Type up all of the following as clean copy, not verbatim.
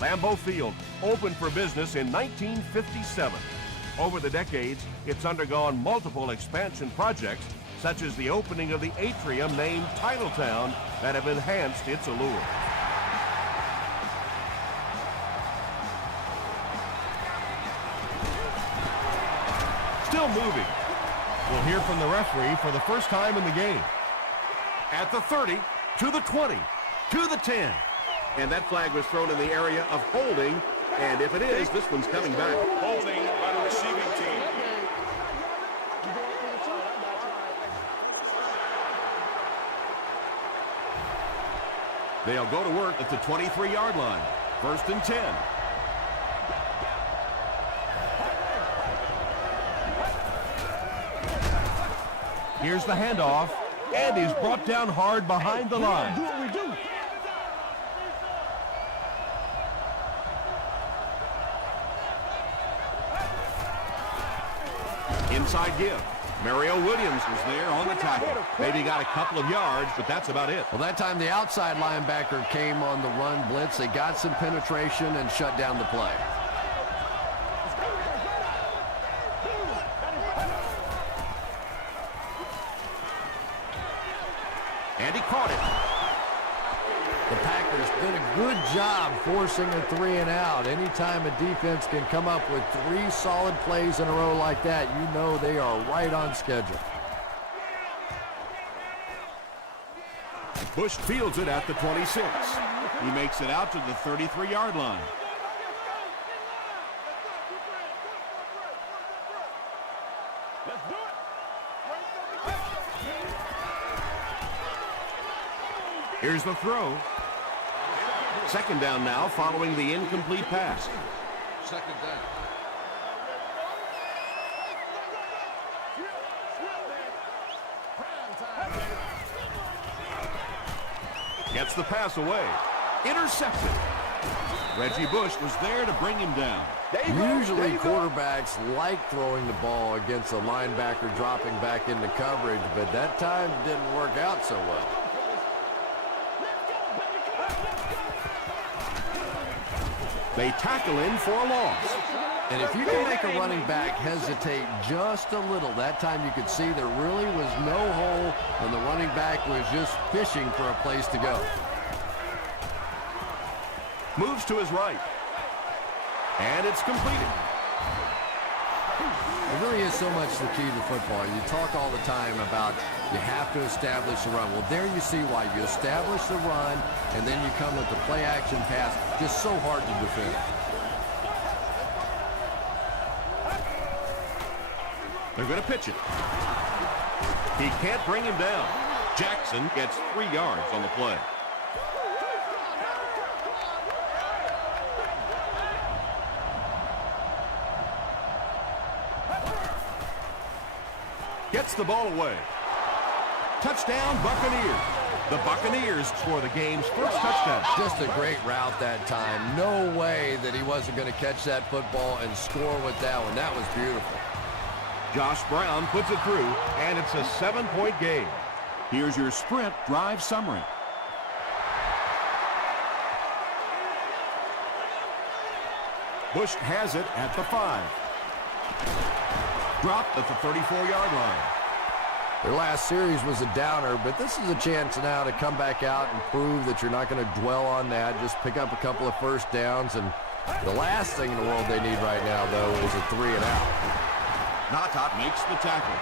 Lambeau Field opened for business in 1957. Over the decades, it's undergone multiple expansion projects, such as the opening of the atrium named Titletown, that have enhanced its allure. Still moving. We'll hear from the referee for the first time in the game. At the 30, to the 20, to the 10. And that flag was thrown in the area of holding. And if it is, this one's coming back. Holding by the receiving team. They'll go to work at the 23-yard line. 1st and 10. Here's the handoff, and he's brought down hard behind the line. Do what we do. Inside give. Mario Williams was there on the tackle. Maybe got a couple of yards, but that's about it. Well, that time the outside linebacker came on the run blitz. They got some penetration and shut down the play. And he caught it. The Packers did a good job forcing a 3 and out. Anytime a defense can come up with 3 solid plays in a row like that, you know they are right on schedule. Bush fields it at the 26. He makes it out to the 33-yard line. Let's do it. Here's the throw. 2nd down now following the incomplete pass. 2nd down. Gets the pass away. Intercepted. Reggie Bush was there to bring him down. Usually quarterbacks like throwing the ball against a linebacker dropping back into coverage, but that time didn't work out so well. They tackle him for a loss. And if you can make a running back hesitate just a little, that time you could see there really was no hole and the running back was just fishing for a place to go. Moves to his right. And it's completed. It really is so much the key to football. You talk all the time about you have to establish the run. Well, there you see why. You establish the run, and then you come with the play-action pass. Just so hard to defend. They're going to pitch it. He can't bring him down. Jackson gets 3 yards on the play. Gets the ball away. Touchdown, Buccaneers. The Buccaneers score the game's first touchdown. Just a great route that time. No way that he wasn't going to catch that football and score with that one. That was beautiful. Josh Brown puts it through, and it's a 7-point game. Here's your sprint drive summary. Bush has it at the 5. Dropped at the 34-yard line. Their last series was a downer, but this is a chance now to come back out and prove that you're not going to dwell on that. Just pick up a couple of first downs, and the last thing in the world they need right now, though, is a 3 and out. Natat makes the tackle.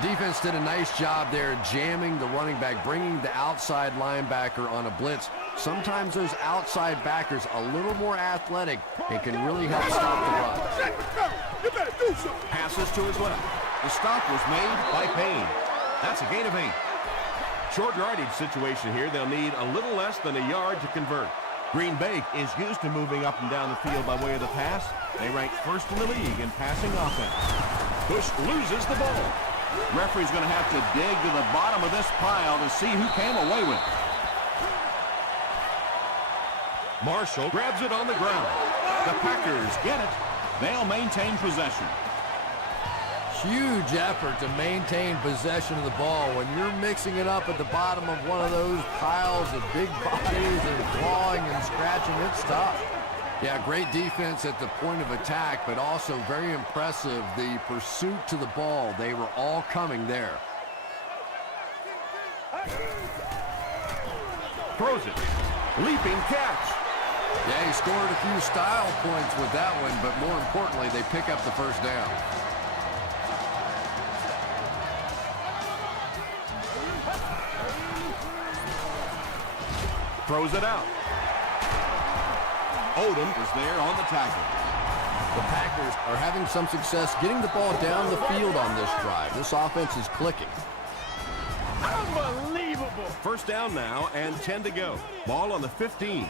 The defense did a nice job there jamming the running back, bringing the outside linebacker on a blitz. Sometimes those outside backers a little more athletic and can really help stop the run. You better do something. Passes to his left. The stop was made by Payne. That's a gain of 8. Short yardage situation here. They'll need a little less than a yard to convert. Green Bay is used to moving up and down the field by way of the pass. They rank first in the league in passing offense. Bush loses the ball. Referee's going to have to dig to the bottom of this pile to see who came away with it. Marshall grabs it on the ground. The Packers get it. They'll maintain possession. Huge effort to maintain possession of the ball. When you're mixing it up at the bottom of one of those piles of big bodies and clawing and scratching, it's tough. Yeah, great defense at the point of attack, but also very impressive the pursuit to the ball. They were all coming there. Throws it. Leaping catch. Yeah, he scored a few style points with that one, but more importantly, they pick up the first down. Throws it out. Odom was there on the tackle. The Packers are having some success getting the ball down the field on this drive. This offense is clicking. Unbelievable. First down now and 10 to go. Ball on the 15.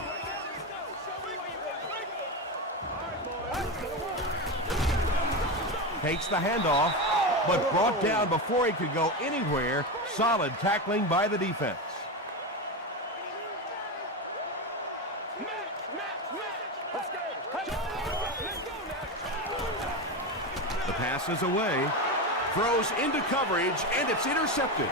Takes the handoff, but brought down before he could go anywhere. Solid tackling by the defense. The pass is away. Throws into coverage, and it's intercepted.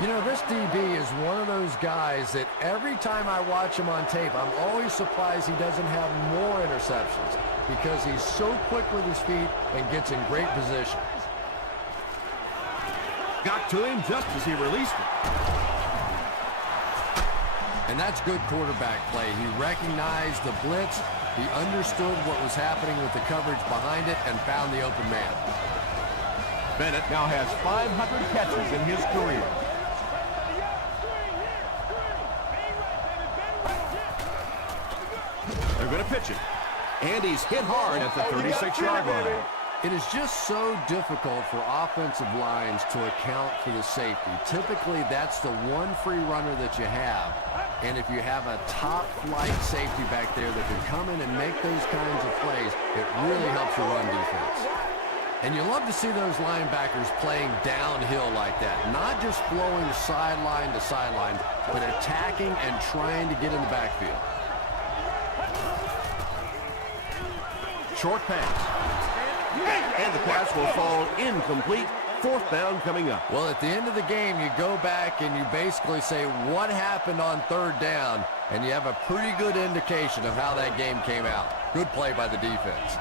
You know, this DB is one of those guys that every time I watch him on tape, I'm always surprised he doesn't have more interceptions because he's so quick with his feet and gets in great position. Got to him just as he released it. And that's good quarterback play. He recognized the blitz, he understood what was happening with the coverage behind it, and found the open man. Bennett now has 500 catches in his career. They're going to pitch it. And he's hit hard at the 36-yard line. It is just so difficult for offensive lines to account for the safety. Typically, that's the one free runner that you have. And if you have a top-flight safety back there that can come in and make those kinds of plays, it really helps your run defense. And you love to see those linebackers playing downhill like that. Not just flowing sideline to sideline, but attacking and trying to get in the backfield. Short pass. And the pass will fall incomplete. Fourth down coming up. Well, at the end of the game, you go back and you basically say, what happened on third down? And you have a pretty good indication of how that game came out. Good play by the defense.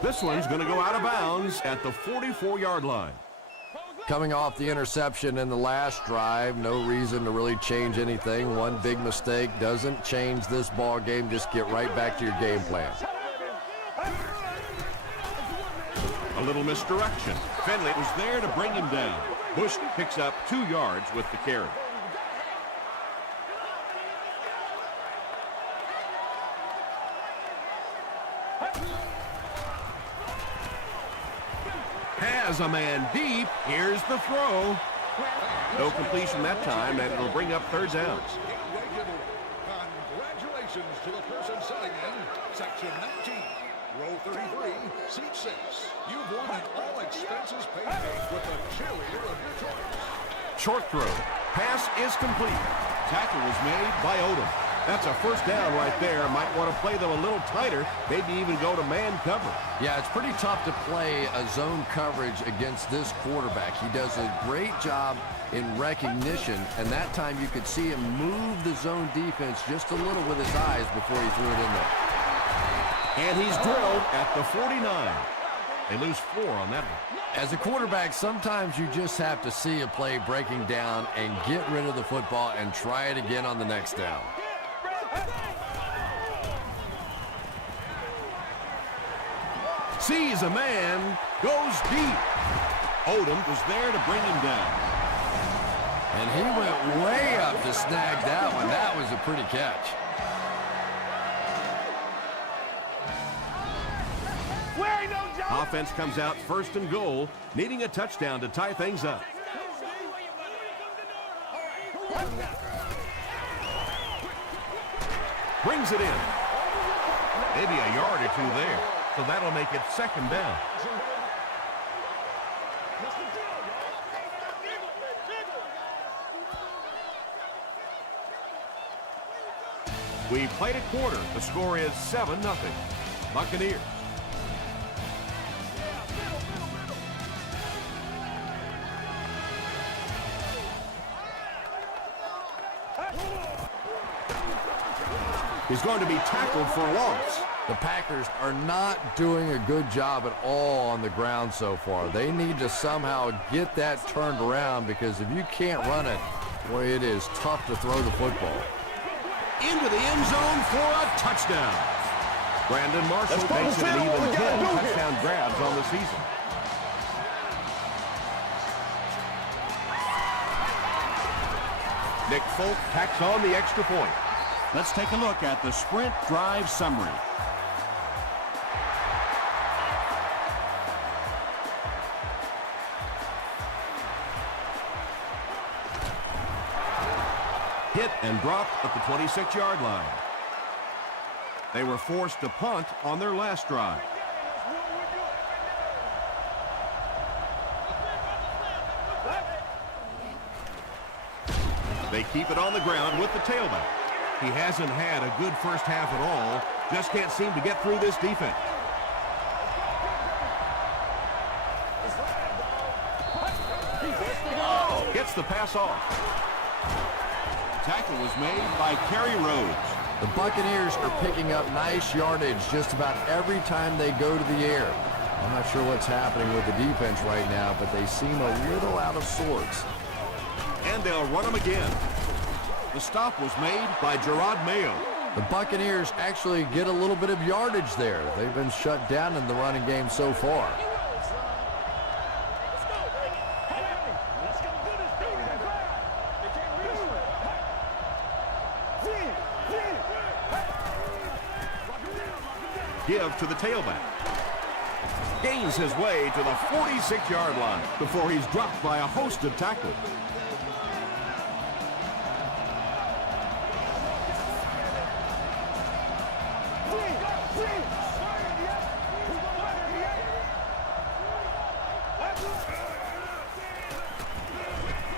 This one's going to go out of bounds at the 44-yard line. Coming off the interception in the last drive, no reason to really change anything. One big mistake doesn't change this ball game. Just get right back to your game plan. A little misdirection. Finley was there to bring him down. Bush picks up 2 yards with the carry. Has a man deep. Here's the throw. No completion that time, and it'll bring up third down. Congratulations to the person sitting in section 19, row 33, seat 6. You've won an all-expenses paid cake with the cheerleader of your choice. Short throw. Pass is complete. Tackle was made by Odom. That's a first down right there. Might want to play them a little tighter, maybe even go to man cover. Yeah, it's pretty tough to play a zone coverage against this quarterback. He does a great job in recognition, and that time you could see him move the zone defense just a little with his eyes before he threw it in there. And he's drilled at the 49. They lose 4 on that one. As a quarterback, sometimes you just have to see a play breaking down and get rid of the football and try it again on the next down. Sees a man, goes deep. Odom was there to bring him down. And he went way up to snag that one. That was a pretty catch. Offense comes out first and goal, needing a touchdown to tie things up. Brings it in. Maybe a yard or 2 there. So that'll make it second down. We played a quarter. The score is 7-0. Buccaneers. He's going to be tackled for a loss. The Packers are not doing a good job at all on the ground so far. They need to somehow get that turned around, because if you can't run it, boy, it is tough to throw the football. Into the end zone for a touchdown. Brandon Marshall makes it an even 10 touchdown grabs on the season. Nick Folk tacks on the extra point. Let's take a look at the sprint drive summary. Hit and dropped at the 26-yard line. They were forced to punt on their last drive. They keep it on the ground with the tailback. He hasn't had a good first half at all. Just can't seem to get through this defense. Gets the pass off. Tackle was made by Kerry Rhodes. The Buccaneers are picking up nice yardage just about every time they go to the air. I'm not sure what's happening with the defense right now, but they seem a little out of sorts. And they'll run him again. The stop was made by Gerard Mayo. The Buccaneers actually get a little bit of yardage there. They've been shut down in the running game so far. Give to the tailback. Gains his way to the 46-yard line before he's dropped by a host of tacklers.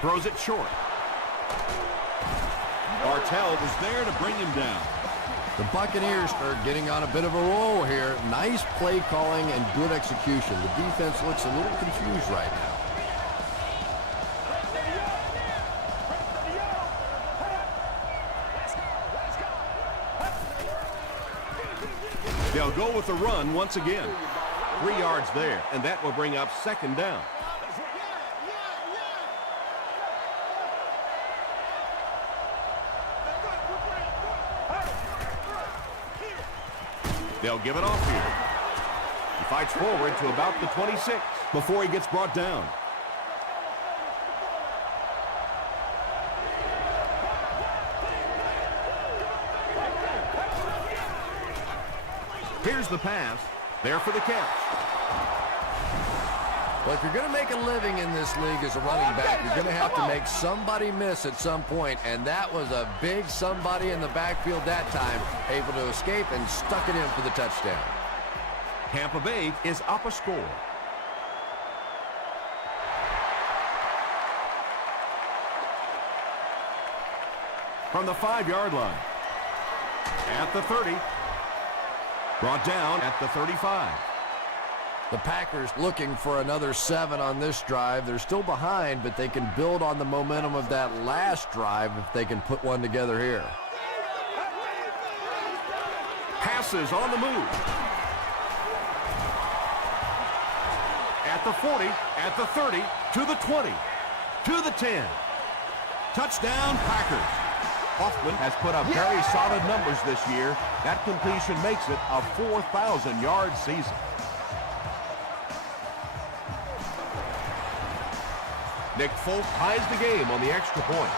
Throws it short. Bartell was there to bring him down. The Buccaneers are getting on a bit of a roll here. Nice play calling and good execution. The defense looks a little confused right now. They'll go with the run once again. 3 yards there, and that will bring up second down. They'll give it off here. He fights forward to about the 26 before he gets brought down. Here's the pass. There for the catch. Well, if you're going to make a living in this league as a running back, you're going to have to make somebody miss at some point, and that was a big somebody in the backfield that time, able to escape and stuck it in for the touchdown. Tampa Bay is up a score. From the 5-yard line. At the 30. Brought down at the 35. The Packers looking for another 7 on this drive. They're still behind, but they can build on the momentum of that last drive if they can put one together here. Passes on the move. At the 40, at the 30, to the 20, to the 10. Touchdown, Packers. Hoffman has put up very solid numbers this year. That completion makes it a 4,000-yard season. Nick Folk ties the game on the extra point.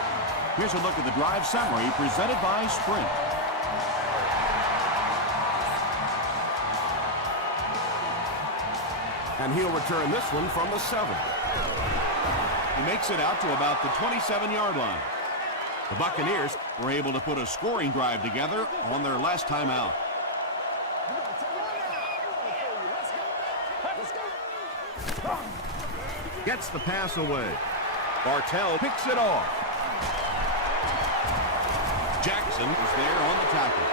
Here's a look at the drive summary presented by Sprint. And he'll return this one from the 7. He makes it out to about the 27-yard line. The Buccaneers were able to put a scoring drive together on their last time out. Gets the pass away. Bartell picks it off. Jackson is there on the tackle.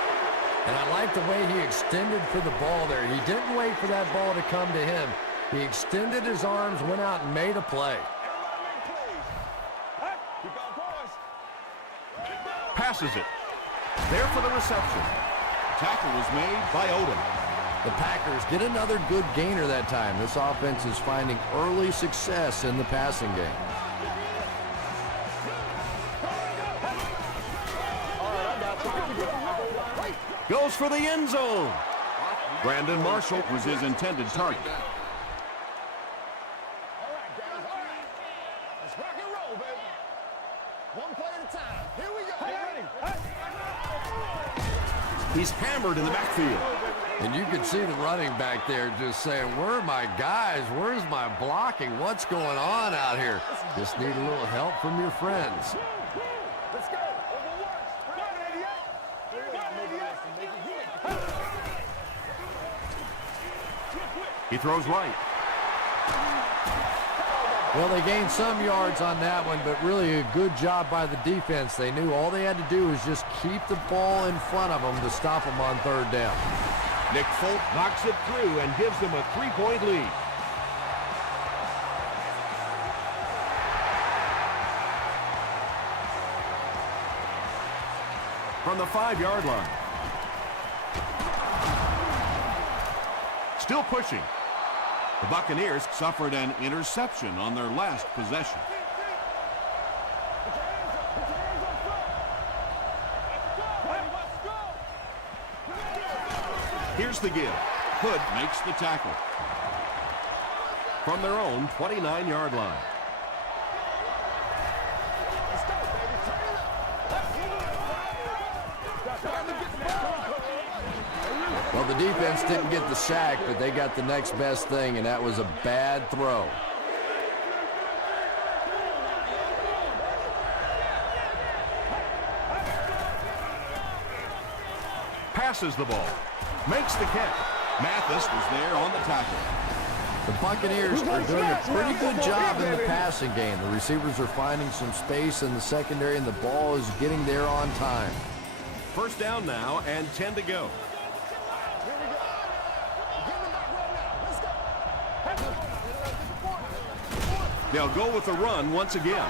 And I like the way he extended for the ball there. He didn't wait for that ball to come to him. He extended his arms, went out and made a play. Passes it. There for the reception. tackle was made by Odom. The Packers get another good gainer that time. This offense is finding early success in the passing game. Goes for the end zone. Brandon Marshall Was his intended target. Let's rock and roll, baby. One play at a time. Here we go. He's hammered in the backfield. And you can see the running back there just saying, where are my guys? Where's my blocking? What's going on out here? Just need a little help from your friends. Let's go. He throws right. Well, they gained some yards on that one, but really a good job by the defense. They knew all they had to do was just keep the ball in front of them to stop them on third down. Nick Folk knocks it through and gives them a 3-point lead. From the 5-yard line. Still pushing. The Buccaneers Suffered an interception on their last possession. Here's the give. Hood makes the tackle. From their own 29-yard line. Well, the defense didn't get the sack, but they got the next best thing, and that was a bad throw. Passes the ball. Makes the catch. Mathis was there on the tackle. The Buccaneers are doing a pretty good job in the passing game. The receivers are finding some space in the secondary, and the ball is getting there on time. First down now and 10 to go. They'll go with the run once again.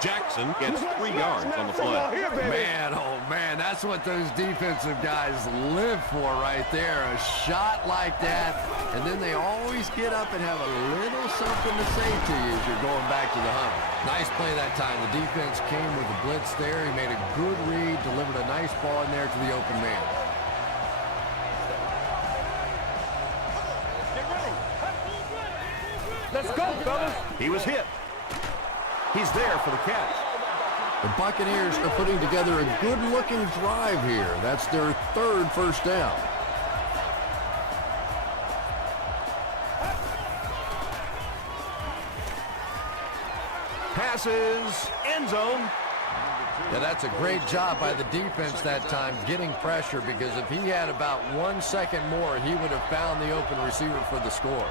Jackson gets 3 yards on the play. Man, oh man, that's what those defensive guys live for right there. A shot like that, and then they always get up and have a little something to say to you as you're going back to the hunt. Nice play that time. The defense came with the blitz there. He made a good read, delivered a nice ball in there to the open man. Let's go, fellas. He was hit. He's there for the catch. The Buccaneers are putting together a good-looking drive here. That's their 3rd first down. Passes, end zone. Yeah, that's a great job by the defense that time, getting pressure, because if he had about 1 second more, he would have found the open receiver for the score.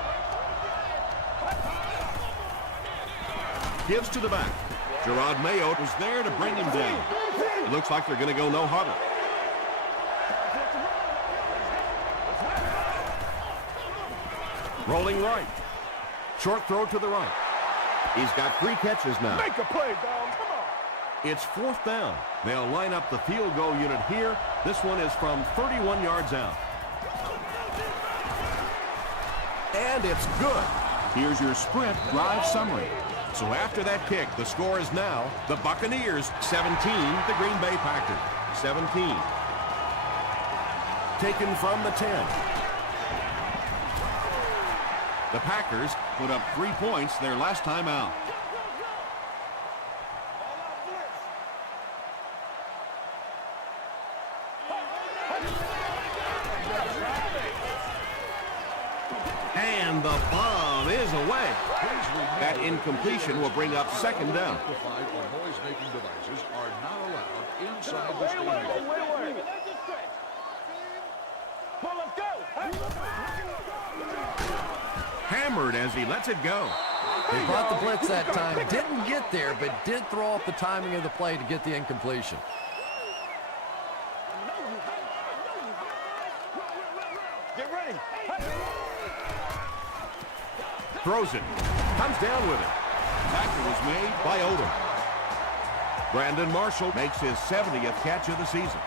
Gives to the back. Gerard Mayo was there to bring him down. It looks like they're going to go no huddle. Rolling right. Short throw to the right. He's got 3 catches now. Make a play, dog. Come on. It's 4th down. They'll line up the field goal unit here. This one is from 31 yards out. And it's good. Here's your sprint drive summary. So after that kick, the score is now the Buccaneers 17, the Green Bay Packers 17. Taken from the 10. The Packers Put up 3 points their last time out. And the bomb is away. That incompletion will bring up 2nd down. Amplified or noise-making devices are not allowed inside the stadium. Well, let's go. Hammered as he lets it go. They brought the blitz that time, didn't get there, but did throw off the timing of the play to get the incompletion. Get ready. Throws it. Comes down with it. Tackle was made By Odom. Brandon Marshall makes his 70th catch of the season.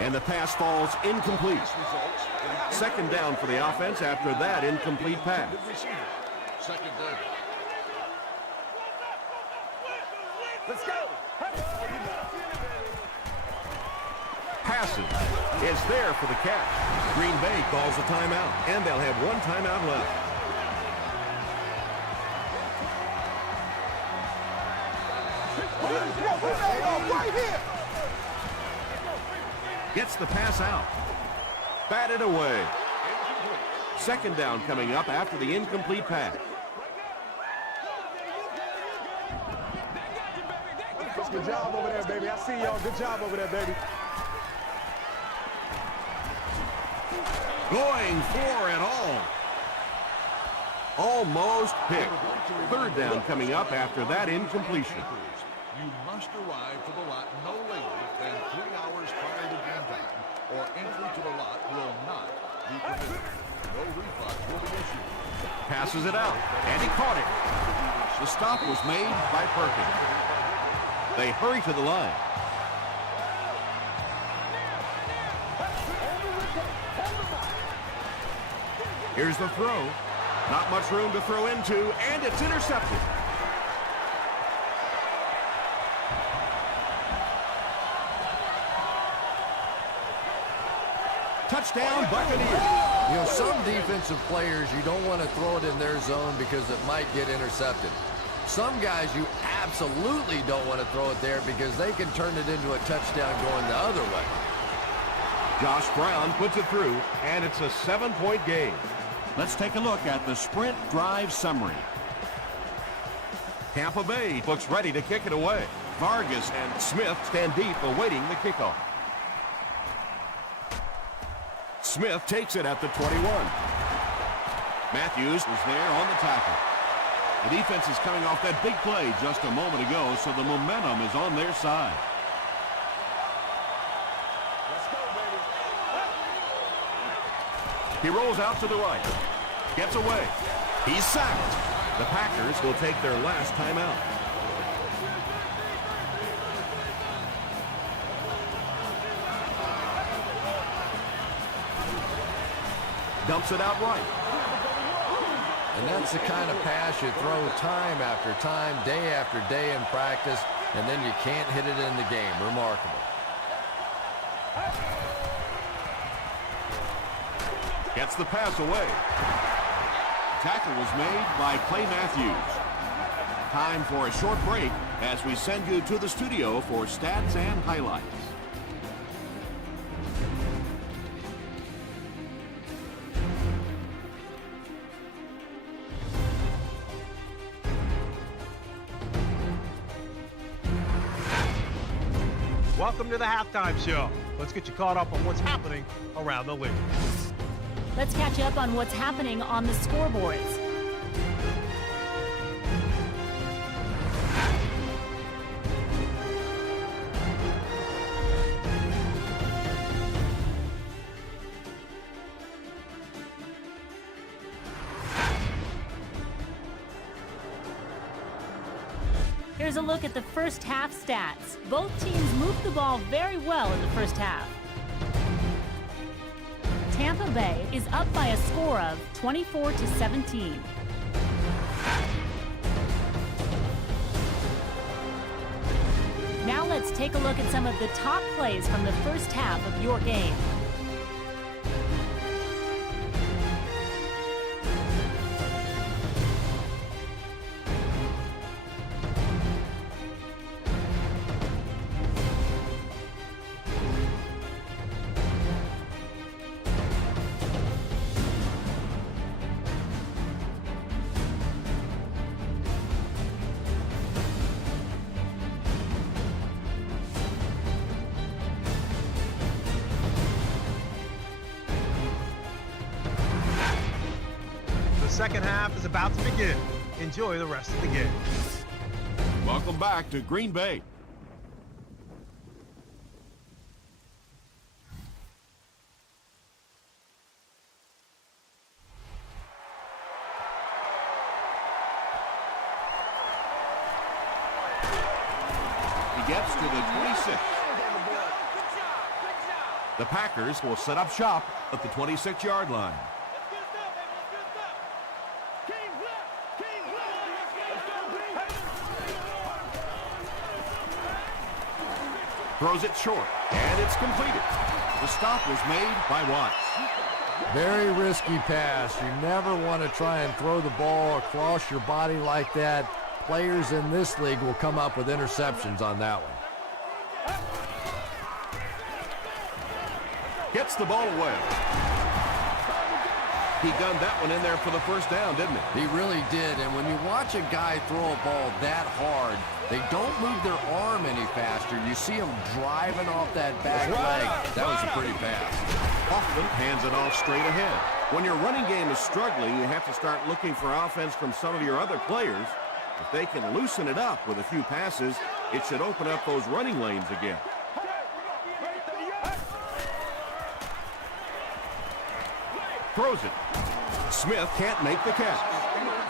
And the pass falls incomplete. Second down for the offense after that incomplete pass. Second down. Let's go. Passes is there for the catch. Green Bay calls a timeout, and they'll have one timeout left. Right here. Gets the pass out. Batted away. Second down coming up after the incomplete pass. Good job over there, baby. I see y'all. Good job over there, baby. Going for it all. Almost picked. Third down coming up after that incompletion. You must arrive to the lot no later than 3 hours prior to game time, or entry to the lot will not be permitted. No refund will be issued. Passes it out, and he caught it. The stop was made by Perkins. They hurry to the line. Here's the throw. Not much room to throw into, and it's intercepted. Touchdown, Buccaneers. You know, some defensive players, you don't want to throw it in their zone because it might get intercepted. Some guys, you absolutely don't want to throw it there because they can turn it into a touchdown going the other way. Josh Brown puts it through, and it's a 7-point game. Let's take a look at the sprint drive summary. Tampa Bay looks ready to kick it away. Vargas and Smith stand deep awaiting the kickoff. Smith takes it at the 21. Matthews is there on the tackle. The defense is coming off that big play just a moment ago, so the momentum is on their side. Let's go, baby. He rolls out to the right. Gets away. He's sacked. The Packers will take their last timeout. Dumps it out right. And that's the kind of pass you throw time after time, day after day in practice, and then you can't hit it in the game. Remarkable. Gets the pass away. Tackle was made by Clay Matthews. Time for a short break as we send you to the studio for stats and highlights. Welcome to the halftime show. Let's get you caught up on what's happening around the league. Let's catch up on what's happening on the scoreboards. Here's a look at the first half stats. Both teams moved the ball very well in the first half. Tampa Bay is up by a score of 24-17. Now let's take a look at some of the top plays from the first half of your game. The second half is about to begin. Enjoy the rest of the game. Welcome back to Green Bay. He gets to the 26. The Packers will set up shop at the 26-yard line. Throws it short, and it's completed. The stop was made by Watts. Very risky pass. You never want to try and throw the ball across your body like that. Players in this league will come up with interceptions on that one. Gets the ball away. He gunned that one in there for the first down, didn't he? He really did, and when you watch a guy throw a ball that hard, they don't move their arm any faster. You see them driving off that back leg. That was a pretty pass. Hoffman hands it off straight ahead. When your running game is struggling, you have to start looking for offense from some of your other players. If they can loosen it up with a few passes, it should open up those running lanes again. Throws it. Smith can't make the catch.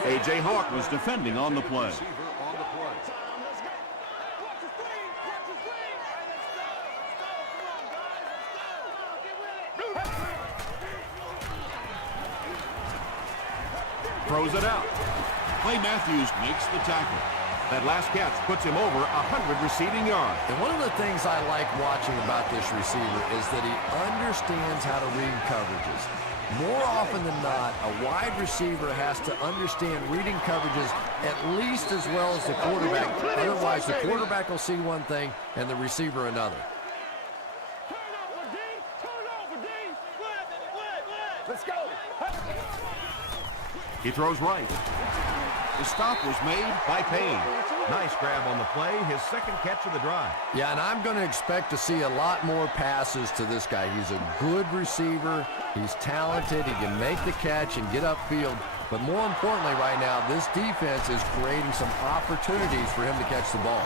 A.J. Hawk was defending on the play. Throws it out. Clay Matthews makes the tackle. That last catch puts him over 100 receiving yards. And one of the things I like watching about this receiver is that he understands how to read coverages. More often than not, a wide receiver has to understand reading coverages at least as well as the quarterback. Otherwise, the quarterback will see one thing and the receiver another. Let's go. He throws right. The stop was made by Payne. Nice grab on the play, his second catch of the drive. Yeah, and I'm going to expect to see a lot more passes to this guy. He's a good receiver. He's talented. He can make the catch and get upfield. But more importantly right now, this defense is creating some opportunities for him to catch the ball.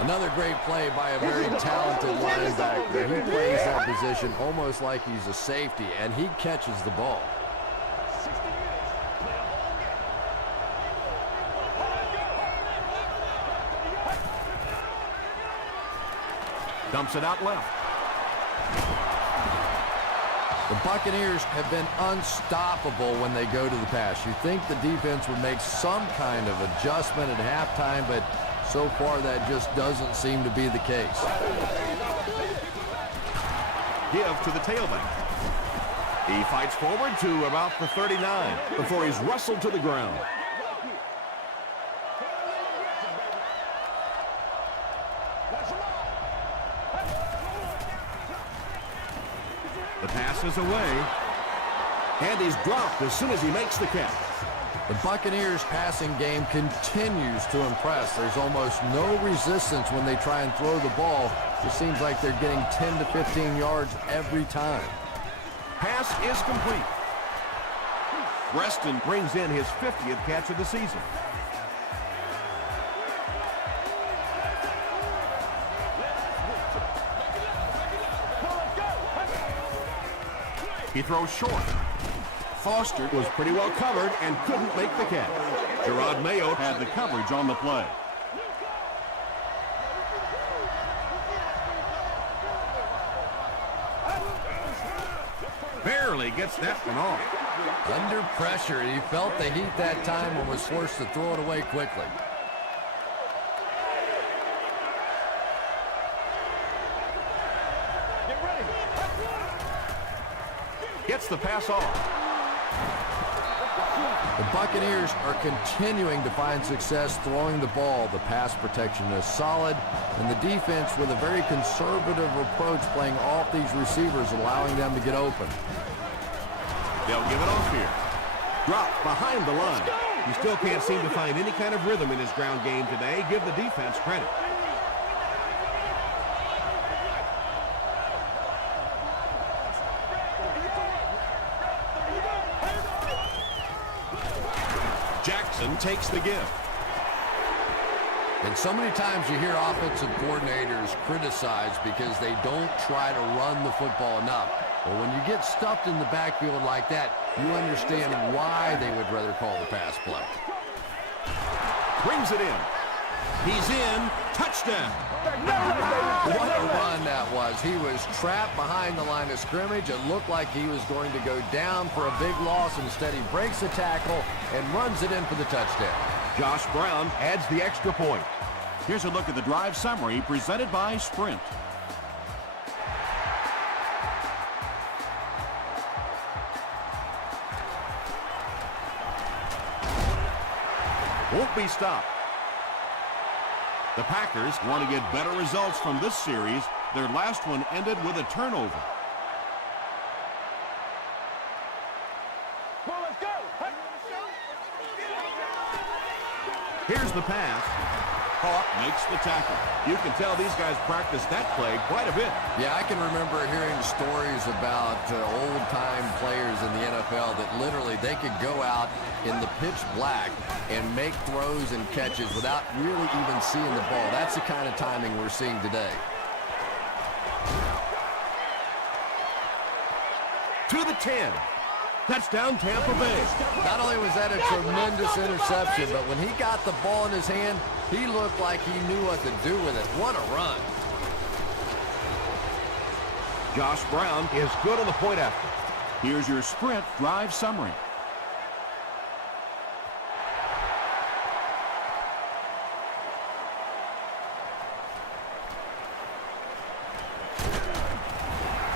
Another great play by a very talented linebacker. He plays that position almost like he's a safety, and he catches the ball. Dumps it out left. The Buccaneers have been unstoppable when they go to the pass. You think the defense would make some kind of adjustment at halftime, but so far that just doesn't seem to be the case. Give to the tailback. He fights forward to about the 39 before he's wrestled to the ground. The pass is away, and he's dropped as soon as he makes the catch. The Buccaneers' passing game continues to impress. There's almost no resistance when they try and throw the ball. It seems like they're getting 10 to 15 yards every time. Pass is complete. Reston brings in his 50th catch of the season. He throws short. Foster was pretty well covered and couldn't make the catch. Gerard Mayo Had the coverage on the play. barely gets that one off. Under pressure, he felt the heat that time and was forced to throw it away quickly. Gets the pass off. The Buccaneers are continuing to find success throwing the ball. The pass protection is solid, and the defense with a very conservative approach playing off these receivers, allowing them to get open. They'll give it off here. Dropped behind the line. He still can't seem to find any kind of rhythm in his ground game today. Give the defense credit. Jackson takes the give. And so many times you hear offensive coordinators criticized because they don't try to run the football enough. Well, when you get stuffed in the backfield like that, you understand why they would rather call the pass play. Brings it in. He's in. Touchdown. What a run that was. He was trapped behind the line of scrimmage. It looked like he was going to go down for a big loss. Instead, he breaks the tackle and runs it in for the touchdown. Josh Brown adds the extra point. Here's a look at the drive summary presented by Sprint. Won't be stopped. The Packers want to get better results from this series. Their last one ended with a turnover. Here's the pass. Hawk makes the tackle. You can tell these guys practice that play quite a bit. Yeah, I can remember hearing stories about old-time players in the NFL that literally they could go out in the pitch black and make throws and catches without really even seeing the ball. That's the kind of timing we're seeing today. To the 10. Touchdown, Tampa Bay. Not only was that a tremendous interception, but when he got the ball in his hand, he looked like he knew what to do with it. What a run. Josh Brown is good on the point after. Here's your Sprint drive summary.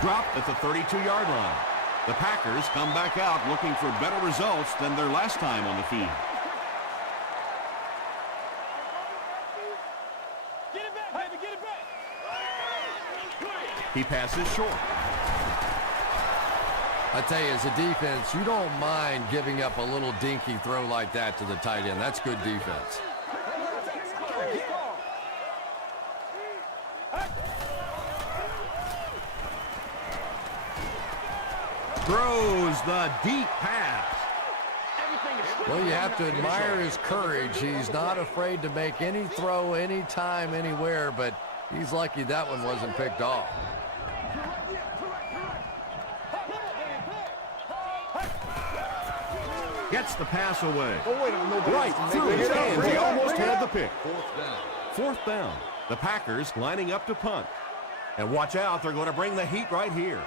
Dropped at the 32-yard line. The Packers come back out looking for better results than their last time on the field. Get it back, baby, get it back. He passes short. I tell you, as a defense, you don't mind giving up a little dinky throw like that to the tight end. That's good defense. Throws the deep pass. Well, you have to admire his courage. He's not afraid to make any throw, anytime, anywhere, but he's lucky that one wasn't picked off. Gets the pass away. Oh, wait, nobody Right else through can his make it. hands. He almost had the pick. Fourth down. Fourth down. The Packers lining up to punt. And watch out, they're going to bring the heat right here.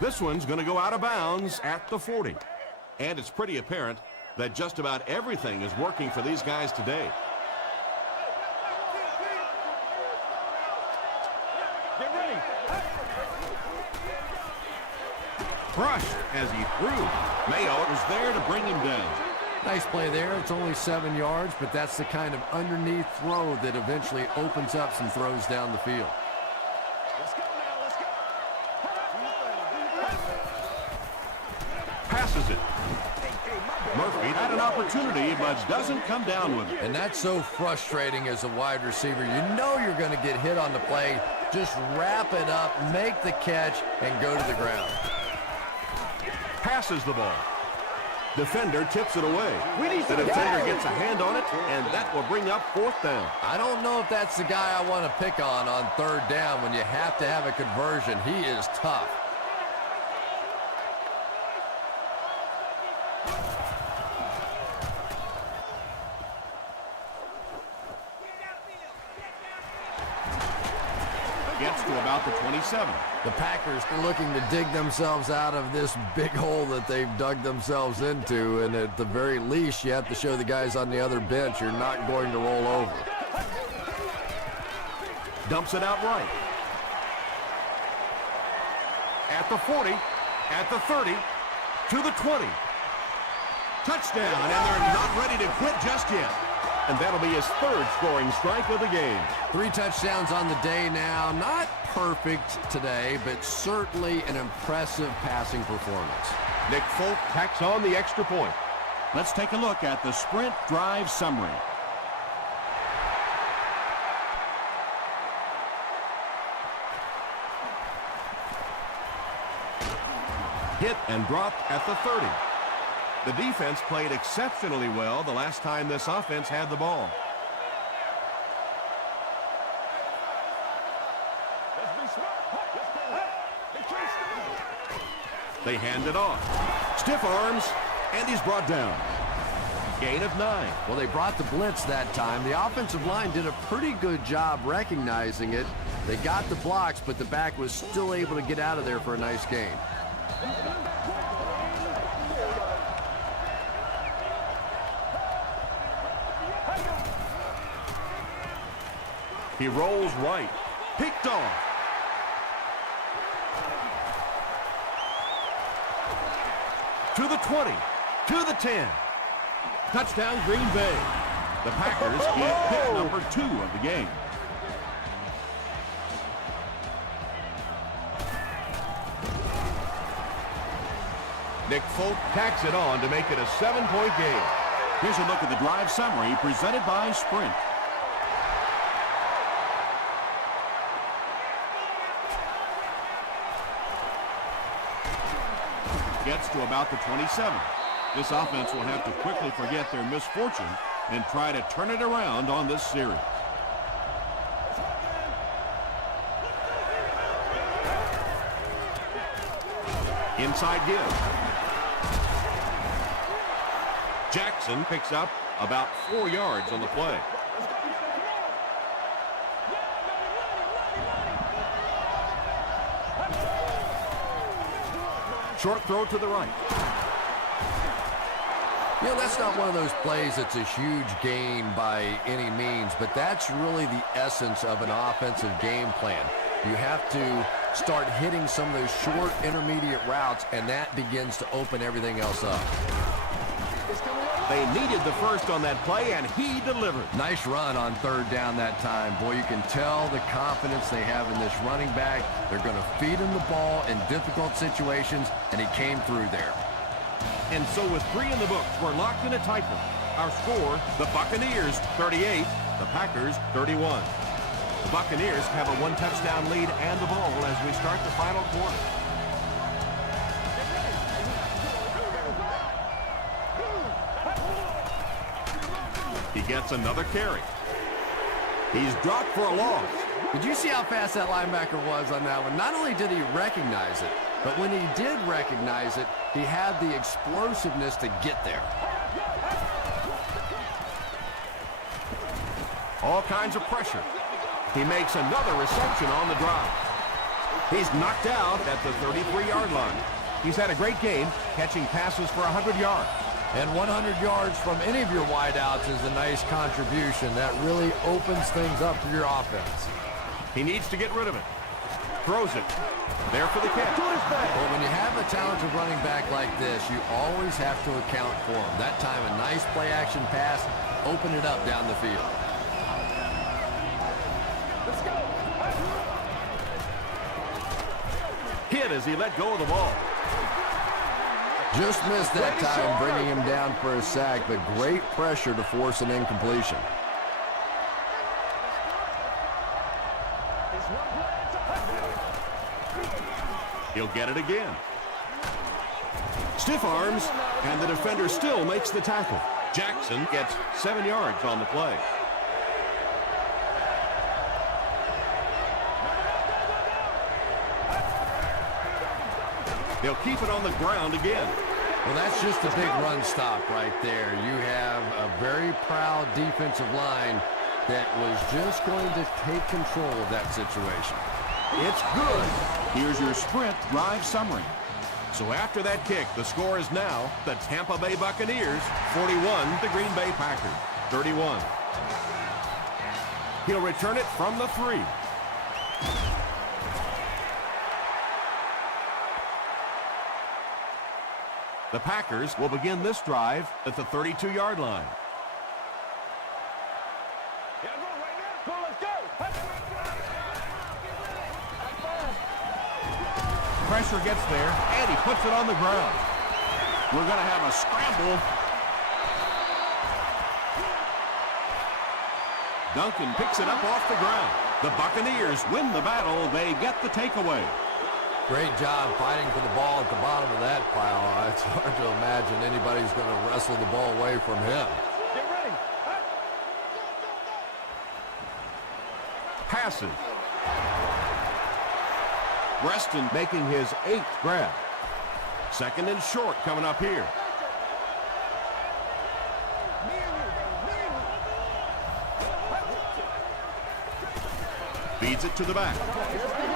This one's going to go out of bounds at the 40. And it's pretty apparent that just about everything is working for these guys today. Get ready. Crushed as he threw. Mayo was there to bring him down. Nice play there. It's only 7 yards, but that's the kind of underneath throw that eventually opens up some throws down the field. Let's go now, let's go. Passes it. Murphy Had an opportunity, but doesn't come down with it. And that's so frustrating as a wide receiver. You know you're going to get hit on the play. Just wrap it up, make the catch, and go to the ground. passes the ball. Defender tips it away. The defender gets a hand on it, and that will bring up fourth down. I don't know if that's the guy I want to pick on third down when you have to have a conversion. He is tough. Gets to about the 27. The Packers are looking to dig themselves out of this big hole that they've dug themselves into, and at the very least, you have to show the guys on the other bench you're not going to roll over. Dumps it out right. At the 40, at the 30, to the 20. Touchdown, and they're not ready to quit just yet. And that'll be his third scoring strike of the game. 3 touchdowns on the day now. Not perfect today, but certainly an impressive passing performance. Nick Folk tacks on the extra point. Let's take a look at the sprint drive summary. Hit and dropped at the 30. The defense played exceptionally well the last time this offense had the ball. They hand it off. Stiff arms, and he's brought down. Gain of 9. Well, they brought the blitz that time. The offensive line did a pretty good job recognizing it. They got the blocks, but the back was still able to get out of there for a nice gain. He rolls right. Picked off. To the 20. To the 10. Touchdown, Green Bay. The Packers get pick number 2 of the game. Nick Folk tacks it on to make it a 7-point game. Here's a look at the drive summary presented by Sprint. Gets to about the 27. This offense will have to quickly forget their misfortune and try to turn it around on this series. Inside give. Jackson picks up about 4 yards on the play. Short throw to the right. You know, that's not one of those plays that's a huge gain by any means, but that's really the essence of an offensive game plan. You have to start hitting some of those short intermediate routes, and that begins to open everything else up. They needed the first on that play, and he delivered. Nice run on 3rd down that time. Boy, you can tell the confidence they have in this running back. They're going to feed him the ball in difficult situations, and he came through there. And so with 3 in the books, we're locked in a tight one. Our score, the Buccaneers 38, the Packers 31. The Buccaneers have a 1-touchdown lead and the ball as we start the final quarter. He gets another carry. He's dropped for a loss. Did you see how fast that linebacker was on that one? Not only did he recognize it, but when he did recognize it, he had the explosiveness to get there. All kinds of pressure. He makes another reception on the drive. He's knocked out at the 33-yard line. He's had a great game, catching passes for 100 yards. And 100 yards from any of your wideouts is a nice contribution. That really opens things up for your offense. He needs to get rid of it. Throws it. There for the catch. Well, when you have a talented running back like this, you always have to account for him. That time, a nice play-action pass, open it up down the field. Let's go. Hit as he let go of the ball. Just missed that time, bringing him down for a sack, but great pressure to force an incompletion. He'll get it again. Stiff arms, and the defender still makes the tackle. Jackson gets 7 yards on the play. They'll keep it on the ground again. Well, that's just a big run stop right there. You have a very proud defensive line that was just going to take control of that situation. It's good. Here's your Sprint drive summary. So after that kick, the score is now the Tampa Bay Buccaneers 41, the Green Bay Packers 31. He'll return it from the 3. The Packers will begin this drive at the 32-yard line. Pressure gets there, and he puts it on the ground. We're going to have a scramble. Duncan picks it up off the ground. The Buccaneers win the battle. They get the takeaway. Great job fighting for the ball at the bottom of that pile. It's hard to imagine anybody's going to wrestle the ball away from him. Get ready. Passes. Reston making his 8th grab. Second and short coming up here. Feeds it to the back.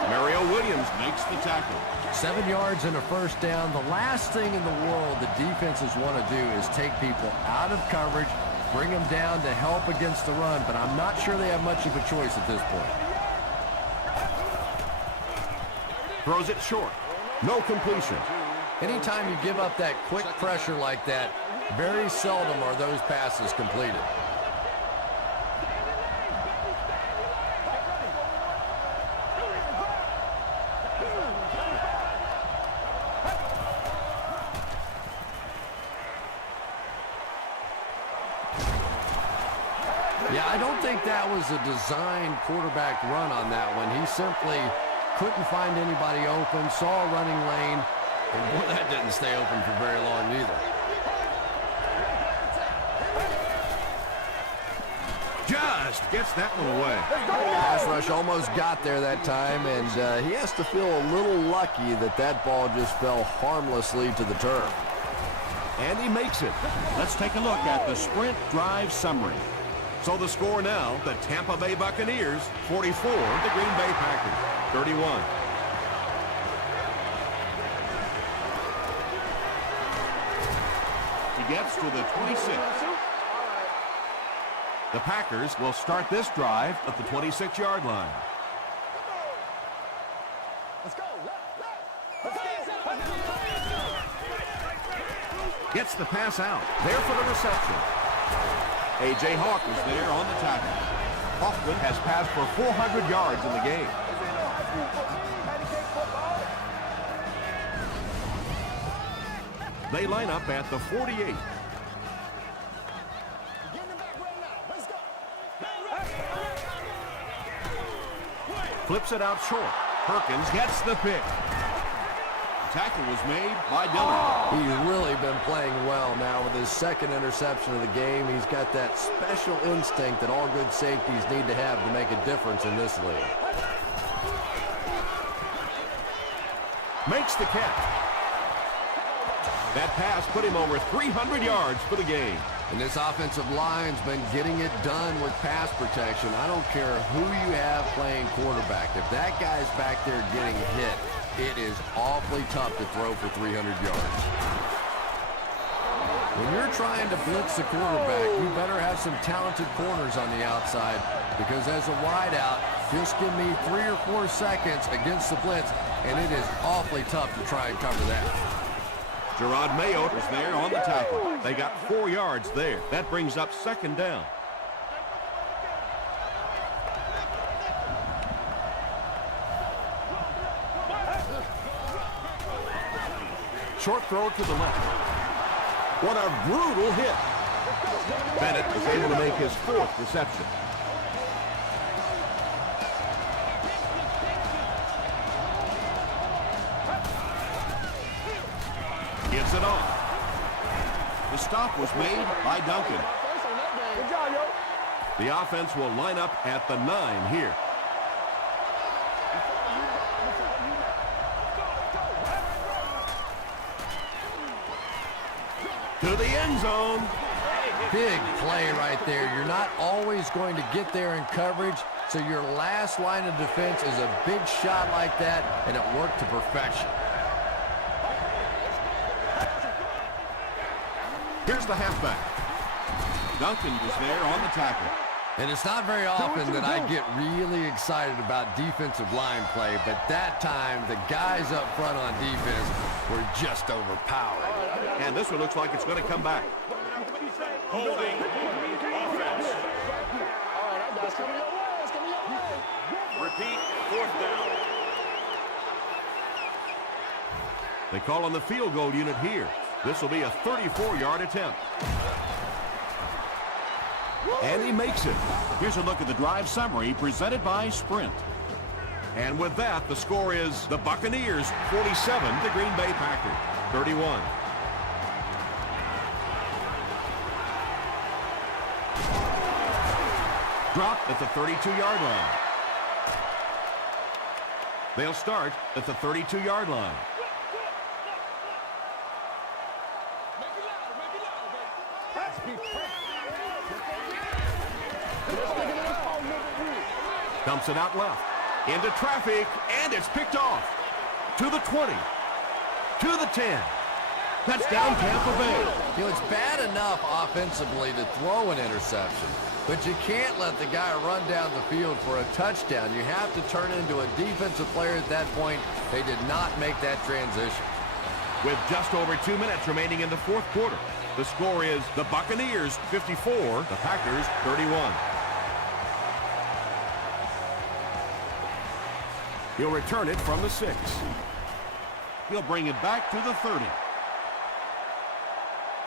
Mario Williams makes the tackle. 7 yards and a first down. The last thing in the world that defenses want to do is take people out of coverage, bring them down to help against the run, but I'm not sure they have much of a choice at this point. Throws it short. No completion. Anytime you give up that quick pressure like that, very seldom are those passes completed. Yeah, I don't think that was a designed quarterback run on that one. He simply couldn't find anybody open, saw a running lane, and boy, that didn't stay open for very long either. Just gets that one away. Pass rush almost got there that time, and he has to feel a little lucky that that ball just fell harmlessly to the turf. And he makes it. Let's take a look at the sprint drive summary. So the score now, the Tampa Bay Buccaneers, 44, the Green Bay Packers, 31. He gets to the 26. The Packers will start this drive at the 26-yard line. Let's go. Let's Gets the pass out. There for the reception. A.J. Hawk is there on the tackle. Hoffman has passed for 400 yards in the game. They line up at the 48. Flips it out short. Perkins gets the pick. Tackle was made by Dillon. He's really been playing well now with his second interception of the game. He's got that special instinct that all good safeties need to have to make a difference in this league. Makes the catch. That pass put him over 300 yards for the game. And this offensive line's been getting it done with pass protection. I don't care who you have playing quarterback. If that guy's back there getting hit, it is awfully tough to throw for 300 yards. When you're trying to blitz the quarterback, you better have some talented corners on the outside, because as a wideout, just give me 3 or 4 seconds against the blitz, and it is awfully tough to try and cover that. Gerard Mayo is there on the tackle. They got 4 yards there. That brings up second down. Short throw to the left. What a brutal hit. Bennett was able to make his 4th reception. Gives it off. The stop was made by Duncan. Good job, yo. The offense will line up at the 9 here. To the end zone. Big play right there. You're not always going to get there in coverage, so your last line of defense is a big shot like that, and it worked to perfection. Here's the halfback. Duncan was there on the tackle. And it's not very often that I get really excited about defensive line play, but that time the guys up front on defense were just overpowered. And this one looks like it's going to come back. Holding offense. All right, that's coming your way. That's coming your way. Repeat, 4th down. They call on the field goal unit here. This will be a 34-yard attempt. And he makes it. Here's a look at the drive summary presented by Sprint. And with that, the score is the Buccaneers 47, the Green Bay Packers 31. Dropped at the 32-yard line. They'll start at the 32-yard line. Dumps it out left. Into traffic, and it's picked off. To the 20. To the 10. Touchdown, Tampa Bay. You know, it's bad enough offensively to throw an interception, but you can't let the guy run down the field for a touchdown. You have to turn into a defensive player at that point. They did not make that transition. With just over 2 minutes remaining in the fourth quarter, the score is the Buccaneers 54, the Packers 31. He'll return it from the 6. He'll bring it back to the 30.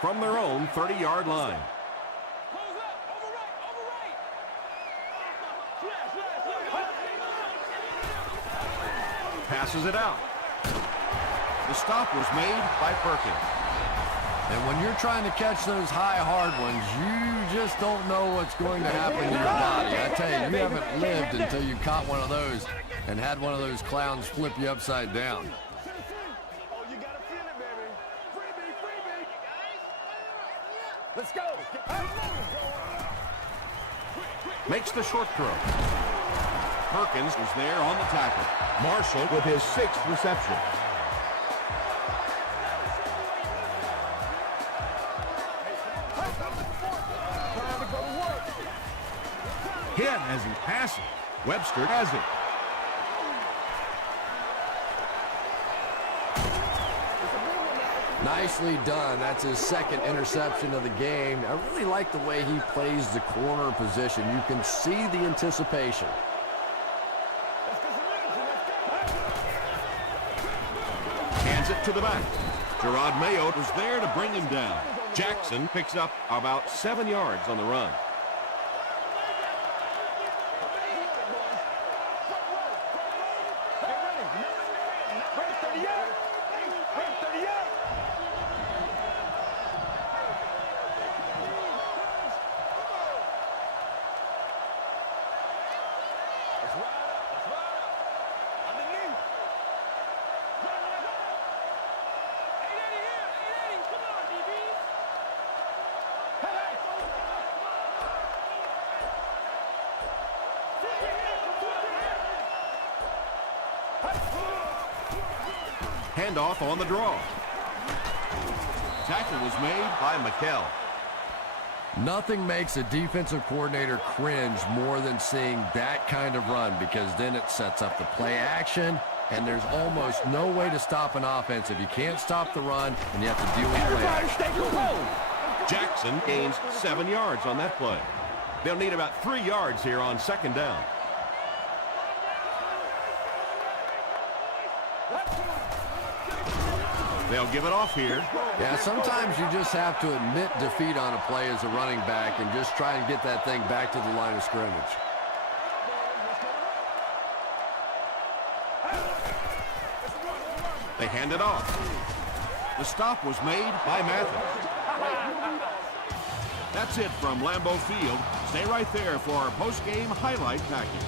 From their own 30-yard line. Passes it out. The stop was made by Perkins. And when you're trying to catch those high, hard ones, you just don't know what's going to happen to your body. I tell you, you haven't lived until you caught one of those and had one of those clowns flip you upside down. Oh, you gotta feel it, baby. Freebie, freebie. Let's go. Makes the short throw. Perkins was there on the tackle. Marshall with his 6th reception. Hit as he passes. Webster has it. Nicely done. That's his 2nd interception of the game. I really like the way he plays the corner position. You can see the anticipation. Hands it to the back. Gerard Mayo was there to bring him down. Jackson picks up about 7 yards on the run. Handoff on the draw. Tackle was made By McKell. Nothing makes a defensive coordinator cringe more than seeing that kind of run, because then it sets up the play action, and there's almost no way to stop an offense if you can't stop the run and you have to deal with play action. Jackson gains 7 yards on that play. They'll need about 3 yards here on 2nd down. They'll give it off here. Yeah, sometimes you just have to admit defeat on a play as a running back and just try and get that thing back to the line of scrimmage. They hand it off. The stop was made by Mathis. That's it from Lambeau Field. Stay right there for our post-game highlight package.